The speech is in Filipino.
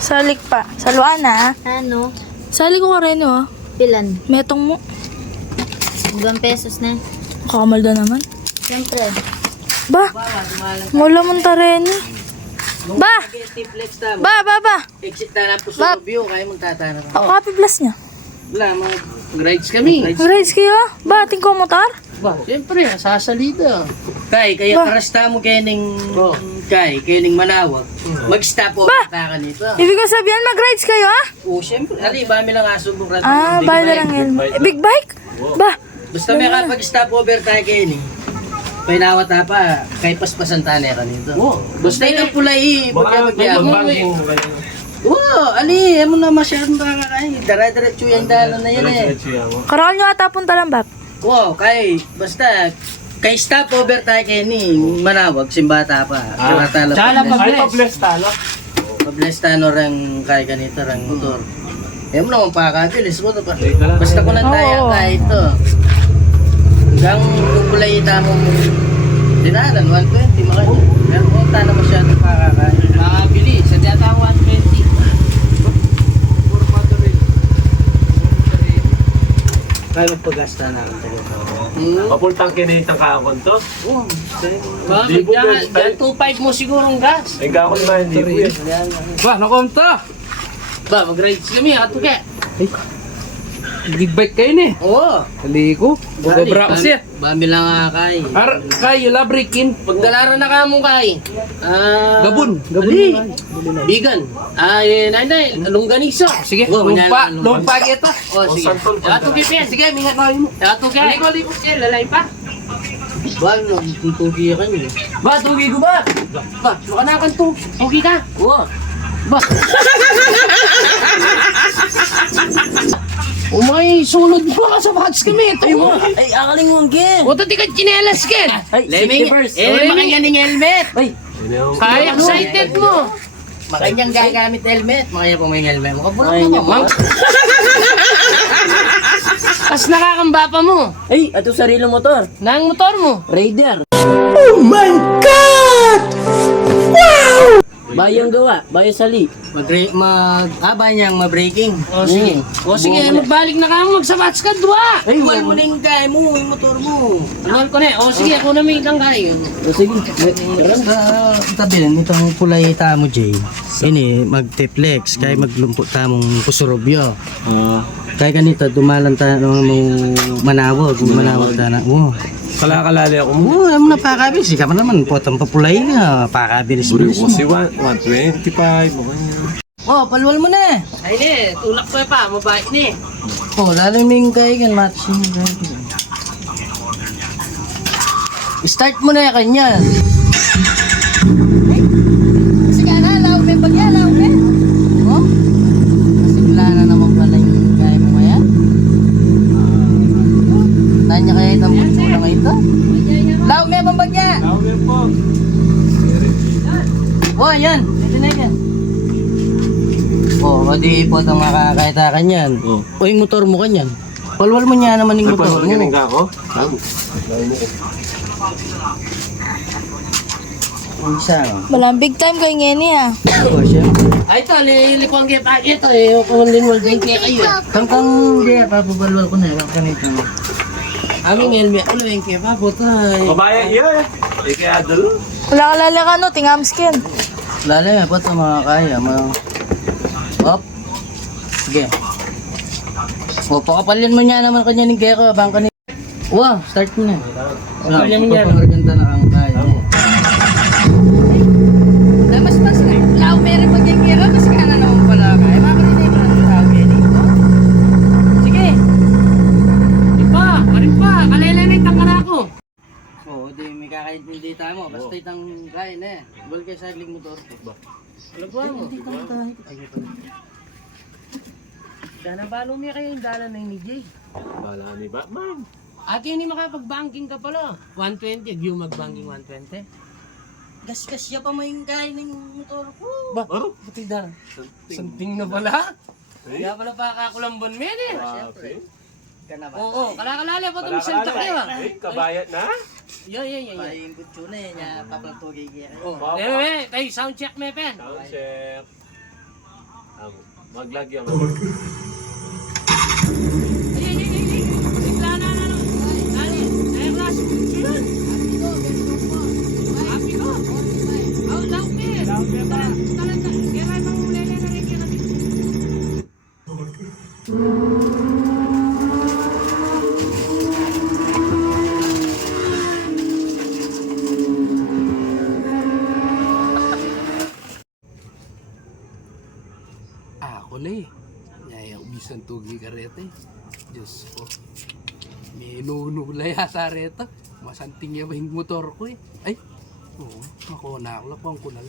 Salik pa. Saluan na. Ano? Salik ko ka rin oh. Pilan? Metong mo. 2 pesos na. Kamalda naman. Siyempre. Ba? Wala mong tareni. Ba? Ba. Exit na lang po sa review, kaya mong tatanong. Copy blast niya. Wala, mag-rides kami. Rides kayo? Ba? Ating ko motor? Ba, siyempre, sasalida. Kaya karasta mo kayo ng Manawag. Mag-stop over ka nito. Ibig ko sabihin mag-rides kayo ah? Oo, siyempre. Bami lang aso mo. Bala lang helmet. Big bike? Ba? Basta may kapag-stop over tayo kayo ni. Painawat na pa, kay paspasan tayo ka nito. Basta yung pulay, Mag-banking. Oo, mo na masyadong kakakain. Dara-diretso yung dalo na yan eh. Karal nyo ata punta lang ba? Wow, basta, kay stop over tayo kayo ni Manawag, simbata pa. Tsaka pa-bless talo. Pa-bless tano rin kay ganito, rin motor. Mo naman pakabilis mo pa. Basta ko lang tayo kahit ito. Hanggang kulay mo dinalan, 120 makanya. Pero kung tana masyadong pakakain. Makabili, sa data 120. Kaya magpagasta namin talaga. Papuntang kinitang kaakon to. Bakit? Diyan 2.5 mo sigurong gas. Ay kakon na hindi po yan. Ba, nakomta! Ba, mag-rides kami, ato ka. Big bike kayo ni. Oo. Kaliko. Bugabra ko siya. Bami lang nga kay. Kayo labrikin. Pagdalaran na ka mo kay. Gabon. Ali. Bigan. Nay, longganisa. Sige, Oh, lumpa kita. Oh, sige. Ato kipen. Sige, mingat na mo. Ato ka. Liko, lalay pa. Ba, tugi ka niyo. Ba, tugi ko ba? Ba, makanakan to. Tugi ka. Oo. Ba. Umay, sulod mo ka sa box kami. Ito mo. Ay, akaling mo ang o, ito ka chinelas ken. Leming, makanya ng helmet. Ay, kaya excited mo. Makanyang gagamit helmet. Makanya po may helmet mo. Kabulong mo, mang. Kas nakakamba pa mo. Ay, ato sarili motor. Nang motor mo. Raider. Bayang gawa, bayang sali. Niyang ma-braking. O sige. O sige, magbalik na ka mo, magsabats ka, dua. Ay, huwag mo na yung kaya mo, yung motor mo. Anuhan ko na. O sige, ako na may ilang kaya. O sige. Tabi itong kulay tamo, Jay. Ini, mag-tiplex, kaya maglumpot tamong kusurobyo. Kaya ganito, dumalan tayo ng Manawag tayo na. Kalakalali ako mo. Oo, mo na pakabilis. Ika pa naman, potang papulay nga, pakabilis. Buri ko kasi 125. Oh, palwal mo na. Ay ne, tulak ko pa, mabait ni. Oh, lalo yung kaya kan, matching. Start mo na yung kanya. Sige na, law me, bagya, law me. Oh? Kasi wala na naman pala yung kaya mo kaya. Tanya kaya itang puso na ito. Law me, bagya. Tawag po. Oh, yan. Ito na yan. Oh, di po itong makakaita ka niyan. O yung motor mo kanyan. Walwal mo niya naman yung motor mo. Ay, ka ako? Isa. Walang big time kay Ngeni ah. Oh, siya. Ay, ito, lilikuang kaya pa. Ito eh, kung linwal din kaya kayo. Kangkang di, papabalwal ko na. Kanito. Aming helmet, ano yung kaya pa po tayo. Babae, yun. Ay, kaya dalo. Wala ka lalaka no, tingam skin. Lalo nga po ito mga kaya. Hop. Sige. O, pakapalyan mo niya naman kanya ng kaya ko. Bangka ni... Wow, start mo na. Pakapalyan mo niya. Pagpapaganda na ang kaya. Mas lao meron maging kaya ka. Kasi ka na naman pala kaya. Makakalitin mo na ng tao kaya dito. Sige. Ipa, karin pa. Kalayla na itang kana ko. Oo, di may kakaintindi tayo mo. Basta itang kaya na eh. Bal kayo sa ligling motor. Alam ba mo? Dana balo mo kayo yung dala na ni Jay. Bala ni Batman. Ate, hindi makapag-banking ka pala. 120, yung mag-banking 120. Gas-gas siya pa may kaya ng motor ko. Ba? Pati dara. Santing na pala. Kaya pala pa kakulambon men eh. Okay. Oo, kalakalala pa itong salta kayo. Kabayat na? Yan. Yung butso na yan, papaltogay kaya. Wow. Tayo sound check me pen. Sound check. Maglagyan mo. Sigla na. Dali. Ay, Ras. Yun. Happy ko. Oh, louder. Tara. Kaya mo ulele na rin kaya natin. Ako na eh. Nyayang bisan tugi ka rete. Diyos ko. May inunula yata rete. Masanting niya ba yung motor ko eh. Ay, oo. Makunaklak ko ang kunal.